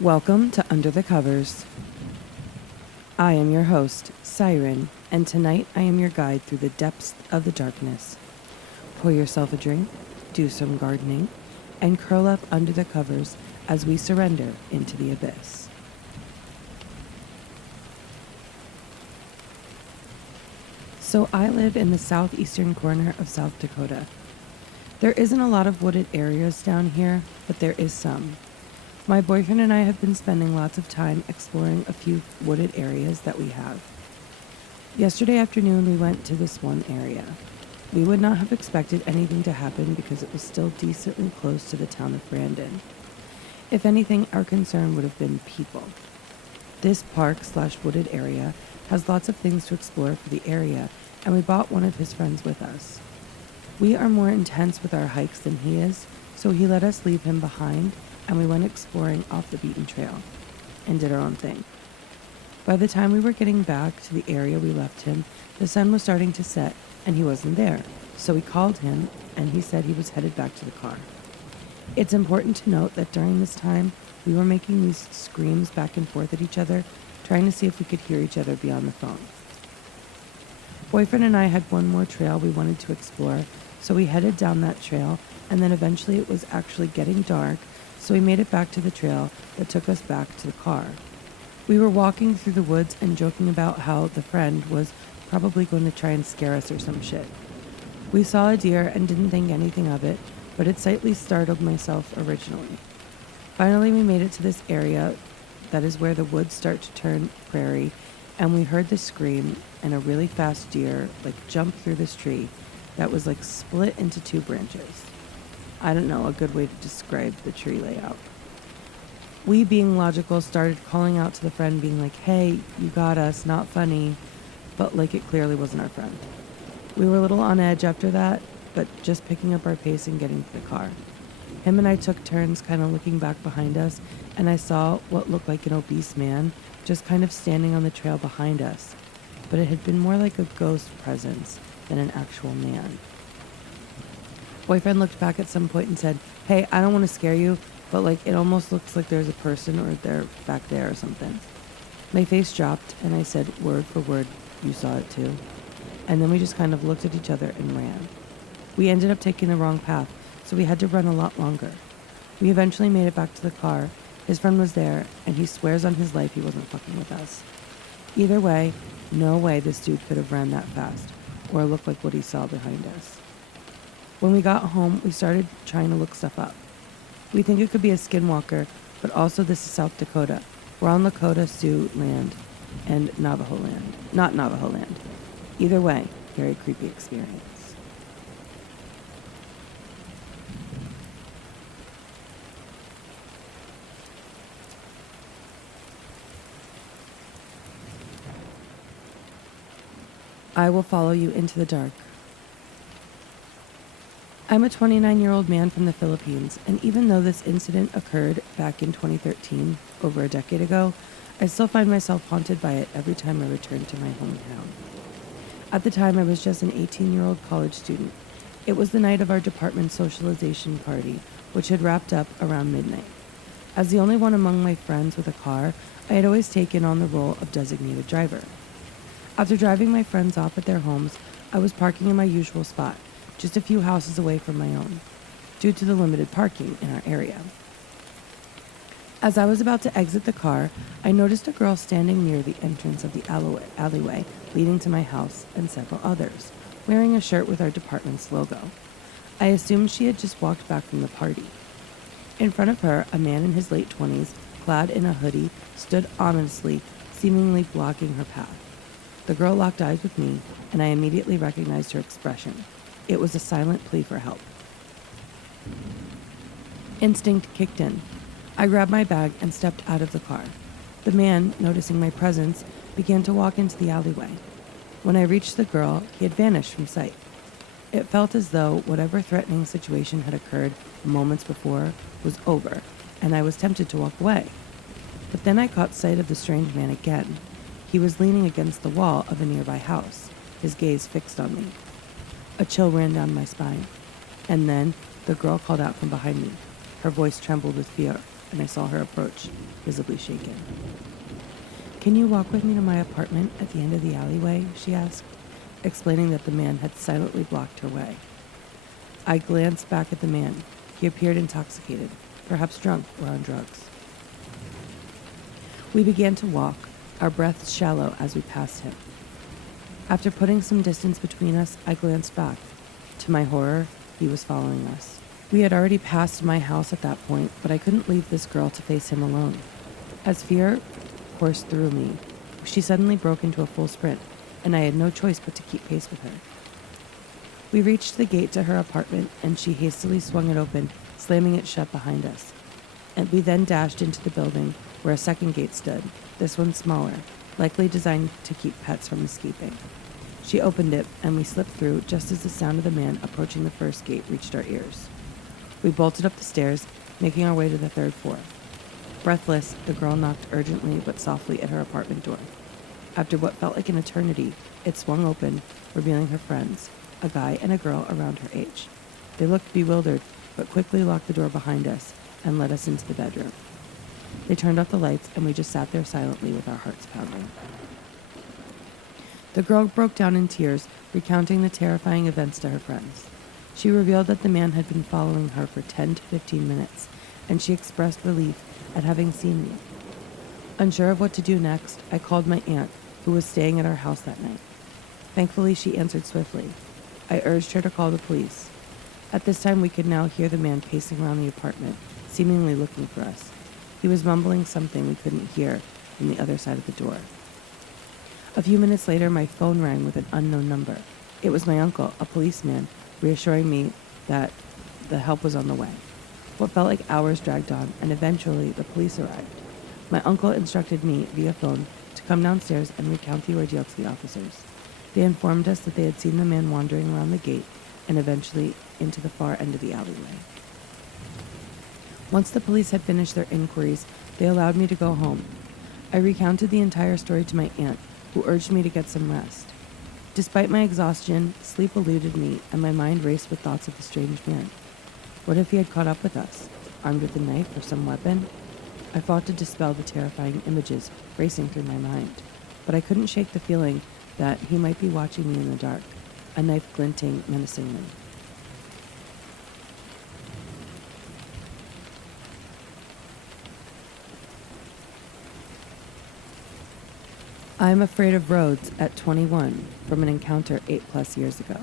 Welcome to Under the Covers. I am your host, Siren, and tonight I am your guide through the depths of the darkness. Pour yourself a drink, do some gardening, and curl up under the covers as we surrender into the abyss. So I live in the southeastern corner of South Dakota. There isn't a lot of wooded areas down here, but there is some. My boyfriend and I have been spending lots of time exploring a few wooded areas that we have. Yesterday afternoon, we went to this one area. We would not have expected anything to happen because it was still decently close to the town of Brandon. If anything, our concern would have been people. This park/wooded area has lots of things to explore for the area, and we brought one of his friends with us. We are more intense with our hikes than he is, so he let us leave him behind, and we went exploring off the beaten trail and did our own thing. By the time we were getting back to the area we left him, the sun was starting to set and he wasn't there, so we called him and he said he was headed back to the car. It's important to note that during this time, we were making these screams back and forth at each other, trying to see if we could hear each other beyond the phone. Boyfriend and I had one more trail we wanted to explore, so we headed down that trail, and then eventually it was actually getting dark, so we made it back to the trail that took us back to the car. We were walking through the woods and joking about how the friend was probably going to try and scare us or some shit. We saw a deer and didn't think anything of it, but it slightly startled myself originally. Finally, we made it to this area that is where the woods start to turn prairie, and we heard the scream and a really fast deer jump through this tree that was split into two branches. I don't know a good way to describe the tree layout. We, being logical, started calling out to the friend being like, "Hey, you got us, not funny," but it clearly wasn't our friend. We were a little on edge after that, but just picking up our pace and getting to the car. Him and I took turns kind of looking back behind us, and I saw what looked like an obese man just kind of standing on the trail behind us, but it had been more like a ghost presence than an actual man. Boyfriend looked back at some point and said, "Hey, I don't want to scare you, but it almost looks like there's a person or they're back there or something." My face dropped and I said, word for word, "You saw it too." And then we just kind of looked at each other and ran. We ended up taking the wrong path, so we had to run a lot longer. We eventually made it back to the car. His friend was there, and he swears on his life he wasn't fucking with us. Either way, no way this dude could have ran that fast, or looked like what he saw behind us. When we got home, we started trying to look stuff up. We think it could be a skinwalker, but also this is South Dakota. We're on Lakota Sioux land and Navajo land. Not Navajo land. Either way, very creepy experience. I will follow you into the dark. I'm a 29-year-old man from the Philippines, and even though this incident occurred back in 2013, over a decade ago, I still find myself haunted by it every time I return to my hometown. At the time, I was just an 18-year-old college student. It was the night of our department socialization party, which had wrapped up around midnight. As the only one among my friends with a car, I had always taken on the role of designated driver. After driving my friends off at their homes, I was parking in my usual spot, just a few houses away from my own, due to the limited parking in our area. As I was about to exit the car, I noticed a girl standing near the entrance of the alleyway leading to my house and several others, wearing a shirt with our department's logo. I assumed she had just walked back from the party. In front of her, a man in his late 20s, clad in a hoodie, stood ominously, seemingly blocking her path. The girl locked eyes with me, and I immediately recognized her expression. It was a silent plea for help. Instinct kicked in. I grabbed my bag and stepped out of the car. The man, noticing my presence, began to walk into the alleyway. When I reached the girl, he had vanished from sight. It felt as though whatever threatening situation had occurred moments before was over, and I was tempted to walk away. But then I caught sight of the strange man again. He was leaning against the wall of a nearby house, his gaze fixed on me. A chill ran down my spine, and then the girl called out from behind me. Her voice trembled with fear. and I saw her approach, visibly shaken. "Can you walk with me to my apartment at the end of the alleyway?" she asked, explaining that the man had silently blocked her way. I glanced back at the man. He appeared intoxicated, perhaps drunk or on drugs. We began to walk, our breaths shallow as we passed him. After putting some distance between us, I glanced back. To my horror, he was following us. We had already passed my house at that point, but I couldn't leave this girl to face him alone. As fear coursed through me, she suddenly broke into a full sprint, and I had no choice but to keep pace with her. We reached the gate to her apartment, and she hastily swung it open, slamming it shut behind us. And we then dashed into the building, where a second gate stood, this one smaller, likely designed to keep pets from escaping. She opened it, and we slipped through just as the sound of the man approaching the first gate reached our ears. We bolted up the stairs, making our way to the third floor. Breathless, the girl knocked urgently but softly at her apartment door. After what felt like an eternity, it swung open, revealing her friends, a guy and a girl around her age. They looked bewildered, but quickly locked the door behind us and led us into the bedroom. They turned off the lights, and we just sat there silently with our hearts pounding. The girl broke down in tears, recounting the terrifying events to her friends. She revealed that the man had been following her for 10 to 15 minutes, and she expressed relief at having seen me. Unsure of what to do next, I called my aunt, who was staying at our house that night. Thankfully, she answered swiftly. I urged her to call the police. At this time, we could now hear the man pacing around the apartment, seemingly looking for us. He was mumbling something we couldn't hear from the other side of the door. A few minutes later, my phone rang with an unknown number. It was my uncle, a policeman, reassuring me that the help was on the way. What felt like hours dragged on, and eventually the police arrived. My uncle instructed me, via phone, to come downstairs and recount the ordeal to the officers. They informed us that they had seen the man wandering around the gate and eventually into the far end of the alleyway. Once the police had finished their inquiries, they allowed me to go home. I recounted the entire story to my aunt, who urged me to get some rest. Despite my exhaustion, sleep eluded me, and my mind raced with thoughts of the strange man. What if he had caught up with us, armed with a knife or some weapon? I fought to dispel the terrifying images racing through my mind, but I couldn't shake the feeling that he might be watching me in the dark, a knife glinting menacingly. I am afraid of roads at 21 from an encounter 8+ years ago.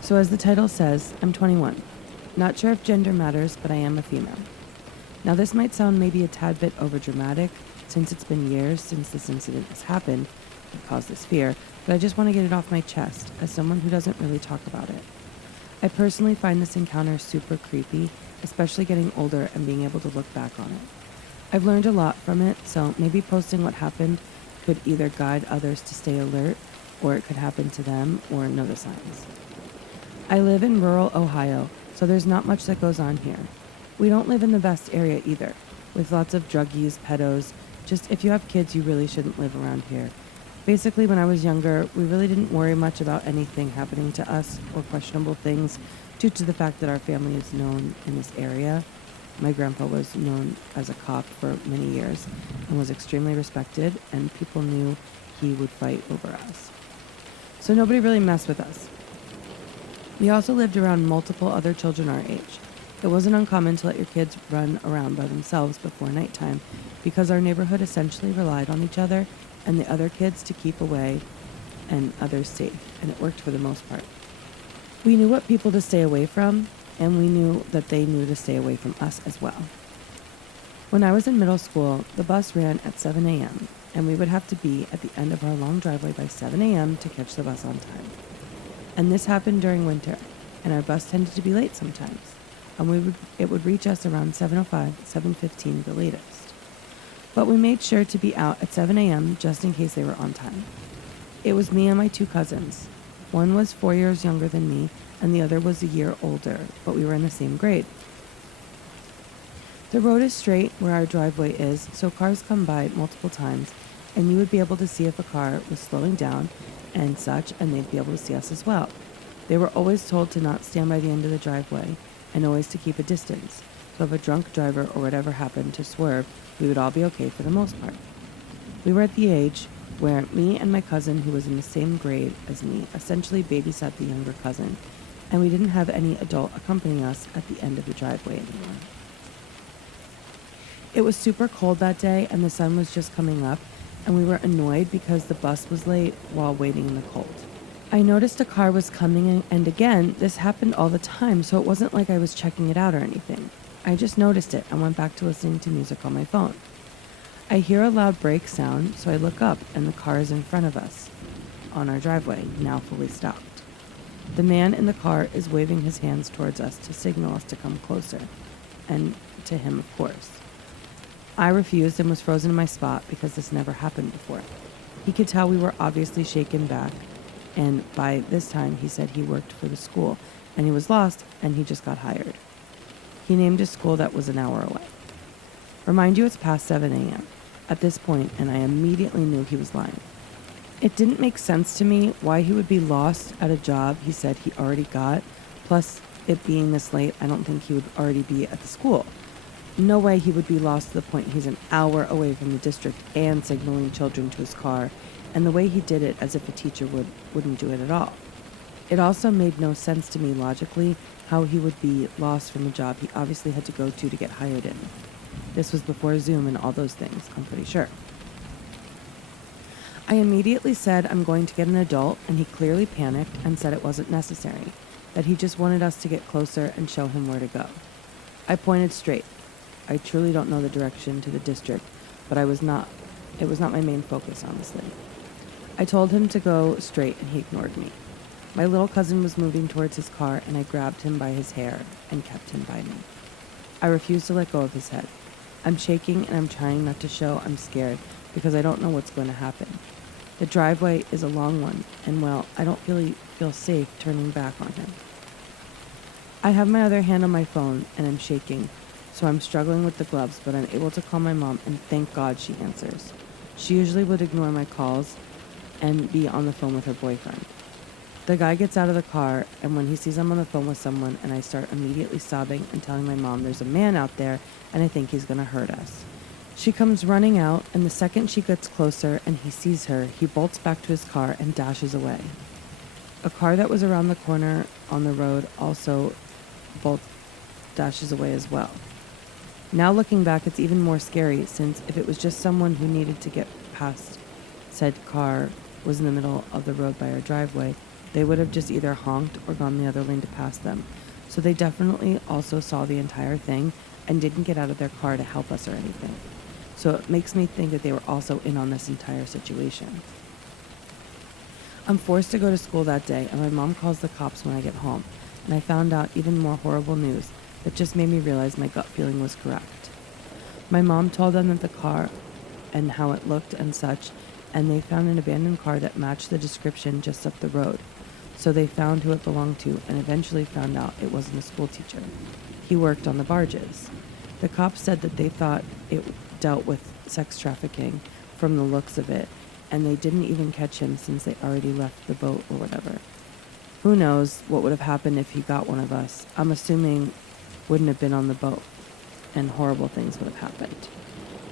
So as the title says, I'm 21. Not sure if gender matters, but I am a female. Now this might sound maybe a tad bit overdramatic, since it's been years since this incident has happened that caused this fear, but I just want to get it off my chest as someone who doesn't really talk about it. I personally find this encounter super creepy, especially getting older and being able to look back on it. I've learned a lot from it, so maybe posting what happened could either guide others to stay alert, or it could happen to them, or know the signs. I live in rural Ohio, so there's not much that goes on here. We don't live in the best area either, with lots of druggies, pedos. Just if you have kids, you really shouldn't live around here. Basically, when I was younger, we really didn't worry much about anything happening to us or questionable things due to the fact that our family is known in this area. My grandpa was known as a cop for many years and was extremely respected, and people knew he would fight over us. So nobody really messed with us. We also lived around multiple other children our age. It wasn't uncommon to let your kids run around by themselves before nighttime because our neighborhood essentially relied on each other and the other kids to keep away and others safe, and it worked for the most part. We knew what people to stay away from, and we knew that they knew to stay away from us as well. When I was in middle school, the bus ran at 7 a.m., and we would have to be at the end of our long driveway by 7 a.m. to catch the bus on time. And this happened during winter, and our bus tended to be late sometimes, and it would reach us around 7:05, 7:15 the latest. But we made sure to be out at 7 a.m. just in case they were on time. It was me and my two cousins. One was 4 years younger than me, and the other was a year older, but we were in the same grade. The road is straight where our driveway is, so cars come by multiple times, and you would be able to see if a car was slowing down and such, and they'd be able to see us as well. They were always told to not stand by the end of the driveway and always to keep a distance. So if a drunk driver or whatever happened to swerve, we would all be okay for the most part. We were at the age where me and my cousin, who was in the same grade as me, essentially babysat the younger cousin, and we didn't have any adult accompanying us at the end of the driveway anymore. It was super cold that day and the sun was just coming up, and we were annoyed because the bus was late while waiting in the cold. I noticed a car was coming, and again, this happened all the time, so it wasn't like I was checking it out or anything. I just noticed it and went back to listening to music on my phone. I hear a loud brake sound, so I look up, and the car is in front of us on our driveway, now fully stopped. The man in the car is waving his hands towards us to signal us to come closer, and to him, of course. I refused and was frozen in my spot because this never happened before. He could tell we were obviously shaken back, and by this time he said he worked for the school, and he was lost, and he just got hired. He named a school that was an hour away. Remind you, it's past 7 a.m. at this point, and I immediately knew he was lying. It didn't make sense to me why he would be lost at a job he said he already got, plus it being this late, I don't think he would already be at the school. No way he would be lost to the point he's an hour away from the district and signaling children to his car, and the way he did it as if a teacher wouldn't do it at all. It also made no sense to me logically how he would be lost from a job he obviously had to go to get hired in. This was before Zoom and all those things, I'm pretty sure. I immediately said I'm going to get an adult, and he clearly panicked and said it wasn't necessary, that he just wanted us to get closer and show him where to go. I pointed straight. I truly don't know the direction to the district, but it was not my main focus, honestly. I told him to go straight, and he ignored me. My little cousin was moving towards his car, and I grabbed him by his hair and kept him by me. I refused to let go of his head. I'm shaking, and I'm trying not to show I'm scared because I don't know what's going to happen. The driveway is a long one, and well, I don't really feel safe turning back on him. I have my other hand on my phone, and I'm shaking, so I'm struggling with the gloves, but I'm able to call my mom, and thank God she answers. She usually would ignore my calls and be on the phone with her boyfriend. The guy gets out of the car, and when he sees I'm on the phone with someone, and I start immediately sobbing and telling my mom there's a man out there, and I think he's gonna hurt us. She comes running out, and the second she gets closer and he sees her, he bolts back to his car and dashes away. A car that was around the corner on the road also dashes away as well. Now looking back, it's even more scary, since if it was just someone who needed to get past said car was in the middle of the road by our driveway, they would have just either honked or gone the other lane to pass them. So they definitely also saw the entire thing and didn't get out of their car to help us or anything. So it makes me think that they were also in on this entire situation. I'm forced to go to school that day, and my mom calls the cops when I get home, and I found out even more horrible news that just made me realize my gut feeling was correct. My mom told them that the car and how it looked and such, and they found an abandoned car that matched the description just up the road. So they found who it belonged to and eventually found out it wasn't a school teacher. He worked on the barges. The cops said that they thought it dealt with sex trafficking from the looks of it, and they didn't even catch him since they already left the boat or whatever. Who knows what would have happened if he got one of us. I'm assuming wouldn't have been on the boat, and horrible things would have happened.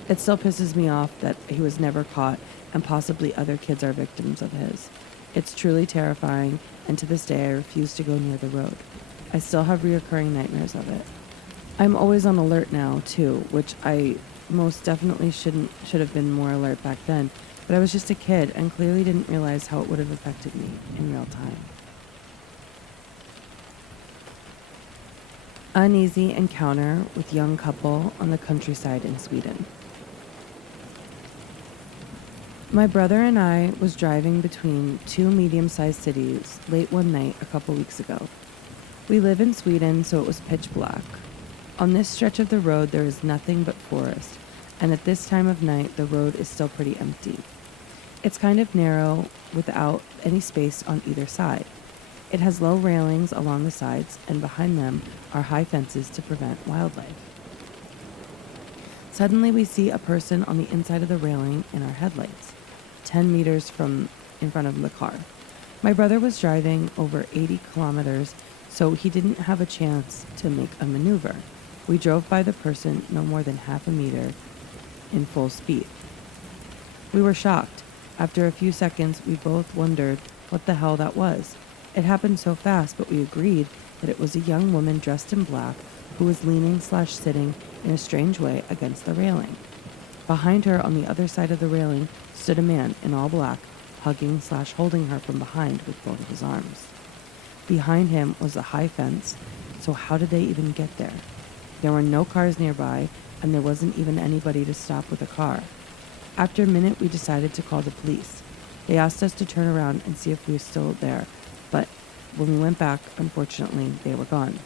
It still pisses me off that he was never caught, and possibly other kids are victims of his. It's truly terrifying, and to this day I refuse to go near the road. I still have reoccurring nightmares of it. I'm always on alert now, too, which I most definitely should have been more alert back then, but I was just a kid and clearly didn't realize how it would have affected me in real time. Uneasy encounter with young couple on the countryside in Sweden. My brother and I was driving between two medium-sized cities late one night a couple weeks ago. We live in Sweden, so it was pitch black. On this stretch of the road, there is nothing but forest, and at this time of night, the road is still pretty empty. It's kind of narrow, without any space on either side. It has low railings along the sides, and behind them are high fences to prevent wildlife. Suddenly, we see a person on the inside of the railing in our headlights, 10 meters from in front of the car. My brother was driving over 80 kilometers, so he didn't have a chance to make a maneuver. We drove by the person no more than half a meter in full speed. We were shocked. After a few seconds, we both wondered what the hell that was. It happened so fast, but we agreed that it was a young woman dressed in black who was leaning/sitting in a strange way against the railing. Behind her, on the other side of the railing, stood a man in all black, hugging/holding her from behind with both of his arms. Behind him was a high fence, so how did they even get there? There were no cars nearby, and there wasn't even anybody to stop with a car. After a minute, we decided to call the police. They asked us to turn around and see if we were still there, but when we went back, unfortunately, they were gone.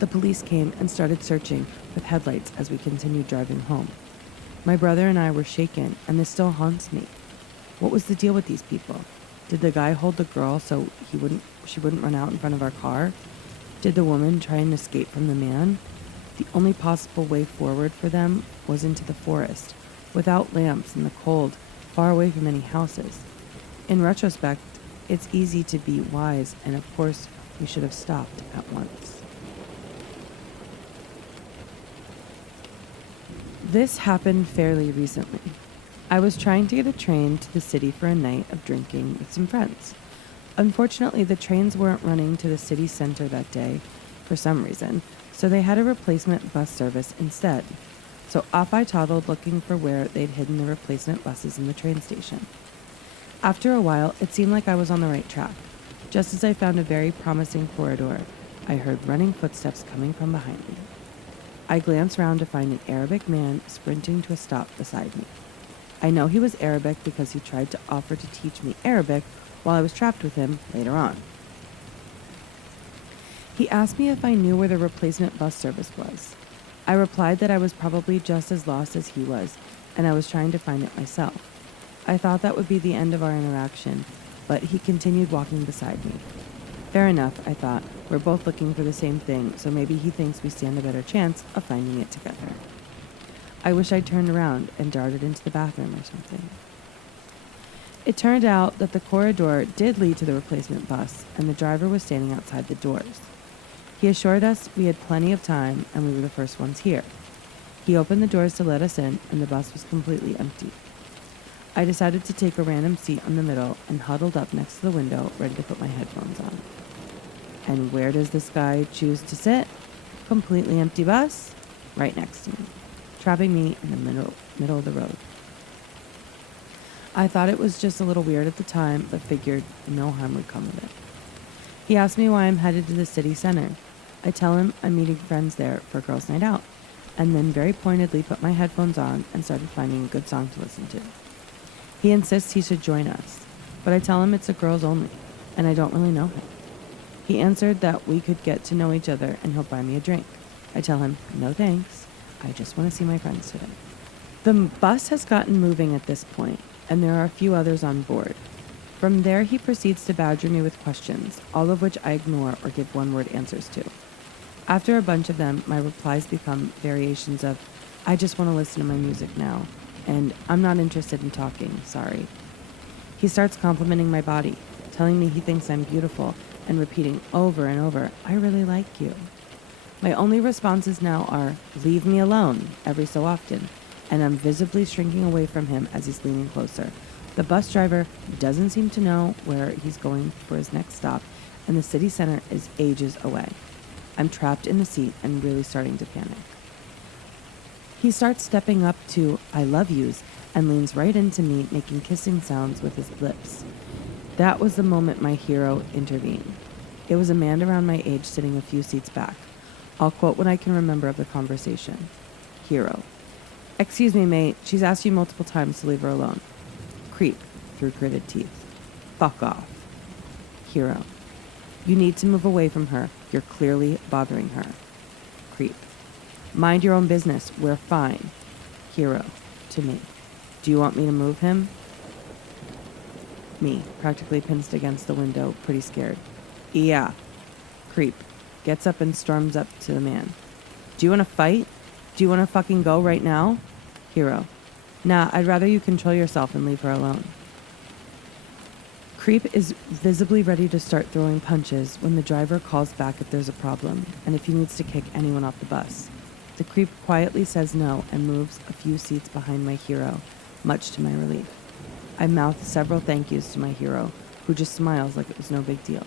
The police came and started searching with headlights as we continued driving home. My brother and I were shaken, and this still haunts me. What was the deal with these people? Did the guy hold the girl so she wouldn't run out in front of our car? Did the woman try and escape from the man? The only possible way forward for them was into the forest, without lamps in the cold, far away from any houses. In retrospect, it's easy to be wise, and of course, we should have stopped at once. This happened fairly recently. I was trying to get a train to the city for a night of drinking with some friends. Unfortunately, the trains weren't running to the city center that day for some reason, so they had a replacement bus service instead. So off I toddled looking for where they'd hidden the replacement buses in the train station. After a while, it seemed like I was on the right track. Just as I found a very promising corridor, I heard running footsteps coming from behind me. I glanced round to find an Arabic man sprinting to a stop beside me. I know he was Arabic because he tried to offer to teach me Arabic while I was trapped with him later on. He asked me if I knew where the replacement bus service was. I replied that I was probably just as lost as he was, and I was trying to find it myself. I thought that would be the end of our interaction, but he continued walking beside me. Fair enough, I thought. We're both looking for the same thing, so maybe he thinks we stand a better chance of finding it together. I wish I'd turned around and darted into the bathroom or something. It turned out that the corridor did lead to the replacement bus, and the driver was standing outside the doors. He assured us we had plenty of time and we were the first ones here. He opened the doors to let us in, and the bus was completely empty. I decided to take a random seat in the middle and huddled up next to the window, ready to put my headphones on. And where does this guy choose to sit? Completely empty bus, right next to me, trapping me in the middle of the road. I thought it was just a little weird at the time, but figured no harm would come of it. He asked me why I'm headed to the city center. I tell him I'm meeting friends there for a girls' night out, and then very pointedly put my headphones on and started finding a good song to listen to. He insists he should join us, but I tell him it's a girls only, and I don't really know him. He answered that we could get to know each other and he'll buy me a drink. I tell him, no thanks, I just want to see my friends today. The bus has gotten moving at this point, and there are a few others on board. From there, he proceeds to badger me with questions, all of which I ignore or give one-word answers to. After a bunch of them, my replies become variations of, I just want to listen to my music now, and I'm not interested in talking, sorry. He starts complimenting my body, telling me he thinks I'm beautiful, and repeating over and over, I really like you. My only responses now are, leave me alone, every so often, and I'm visibly shrinking away from him as he's leaning closer. The bus driver doesn't seem to know where he's going for his next stop, and the city center is ages away. I'm trapped in the seat and really starting to panic. He starts stepping up to I love yous and leans right into me, making kissing sounds with his lips. That was the moment my hero intervened. It was a man around my age sitting a few seats back. I'll quote what I can remember of the conversation. Hero. Excuse me, mate. She's asked you multiple times to leave her alone. Creep, through gritted teeth. Fuck off. Hero. You need to move away from her. You're clearly bothering her. Creep. Mind your own business. We're fine. Hero. To me. Do you want me to move him? Me, practically pinched against the window, pretty scared. Yeah. Creep. Gets up and storms up to the man. Do you want to fight? Do you want to fucking go right now? Hero. Nah, I'd rather you control yourself and leave her alone. Creep is visibly ready to start throwing punches when the driver calls back if there's a problem and if he needs to kick anyone off the bus. The creep quietly says no and moves a few seats behind my hero, much to my relief. I mouth several thank yous to my hero, who just smiles like it was no big deal.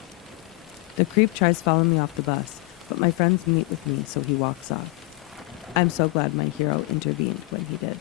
The creep tries following me off the bus, but my friends meet with me, so he walks off. I'm so glad my hero intervened when he did.